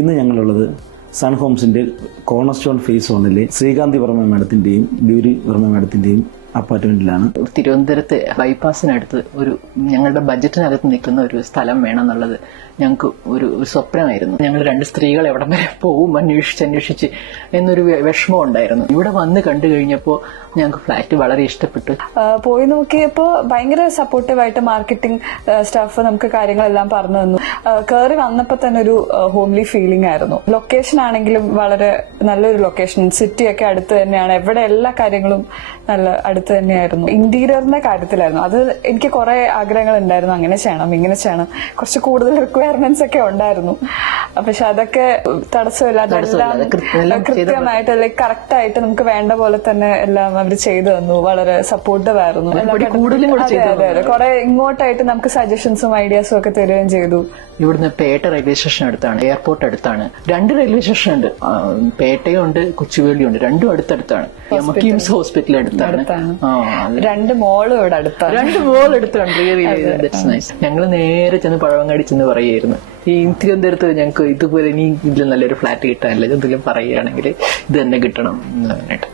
ഇന്ന് ഞങ്ങളുള്ളത് സൺ ഹോംസിൻ്റെ corner stone phase 1 Srikanthi Varma മാഡത്തിൻ്റെയും ഗൗരി വർമ്മ മാഡത്തിൻ്റെയും അപ്പാർട്ട്മെന്റിലാണ്. തിരുവനന്തപുരത്ത് ബൈപ്പാസിനടുത്ത് ഞങ്ങളുടെ ബഡ്ജറ്റിനകത്ത് നിൽക്കുന്ന ഒരു സ്ഥലം വേണം എന്നുള്ളത് ഞങ്ങൾക്ക് ഒരു സ്വപ്നമായിരുന്നു. ഞങ്ങൾ 2 സ്ത്രീകൾ എവിടം വരെ പോവും അന്വേഷിച്ച് എന്നൊരു വിഷമം ഉണ്ടായിരുന്നു. ഇവിടെ വന്ന് കണ്ടു കഴിഞ്ഞപ്പോൾ ഞങ്ങൾക്ക് ഫ്ലാറ്റ് വളരെ ഇഷ്ടപ്പെട്ടു. പോയി നോക്കിയപ്പോൾ ഭയങ്കര സപ്പോർട്ടീവായിട്ട് മാർക്കറ്റിംഗ് സ്റ്റാഫ് നമുക്ക് കാര്യങ്ങളെല്ലാം പറഞ്ഞു തന്നു. കയറി വന്നപ്പോൾ തന്നെ ഒരു ഹോംലി ഫീലിംഗ് ആയിരുന്നു. ലൊക്കേഷൻ ആണെങ്കിലും വളരെ നല്ലൊരു ലൊക്കേഷൻ, സിറ്റിയൊക്കെ അടുത്ത് തന്നെയാണ്. എവിടെ എല്ലാ കാര്യങ്ങളും നല്ല അടുത്ത് തന്നെയായിരുന്നു. ഇന്റീരിയറിന്റെ കാര്യത്തിലായിരുന്നു അത് എനിക്ക് കുറെ ആഗ്രഹങ്ങൾ ഉണ്ടായിരുന്നു. അങ്ങനെ ചെയ്യണം, ഇങ്ങനെ ചെയ്യണം, കുറച്ച് കൂടുതൽ റിക്വയർമെന്റ്സ് ഒക്കെ ഉണ്ടായിരുന്നു. പക്ഷെ അതൊക്കെ തടസ്സമില്ലാതെ എല്ലാം കൃത്യമായിട്ട് അല്ലെങ്കിൽ കറക്റ്റ് ആയിട്ട് നമുക്ക് വേണ്ട പോലെ തന്നെ എല്ലാം അവർ ചെയ്തു തന്നു. വളരെ സപ്പോർട്ടീവ് ആയിരുന്നു. കുറെ ഇങ്ങോട്ടായിട്ട് നമുക്ക് സജഷൻസും ഐഡിയാസും ഒക്കെ തരുകയും ചെയ്തു. ഇവിടുന്ന് പേട്ട റെയിൽവേ സ്റ്റേഷൻ അടുത്താണ്, എയർപോർട്ട് അടുത്താണ്. 2 റെയിൽവേ സ്റ്റേഷൻ ഉണ്ട്, പേട്ടയും ഉണ്ട് കൊച്ചുവേളിയും ഉണ്ട്. 2 അടുത്തടുത്താണ്. കിംസ് ഹോസ്പിറ്റൽ അടുത്താണ്. 2 മോളും ഇവിടെ അടുത്താണ്. 2 മോൾ അടുത്താണ്. ഞങ്ങള് നേരെ ചെന്ന് പഴവങ്ങാടി ചെന്ന് പറയുമായിരുന്നു, ഈ തിരുവനന്തപുരത്ത് ഞങ്ങൾക്ക് ഇതുപോലെ ഇനി ഇതിൽ നല്ലൊരു ഫ്ലാറ്റ് കിട്ടാനില്ല, എന്തെങ്കിലും പറയുകയാണെങ്കിൽ ഇത് തന്നെ കിട്ടണം എന്ന് പറഞ്ഞിട്ട്.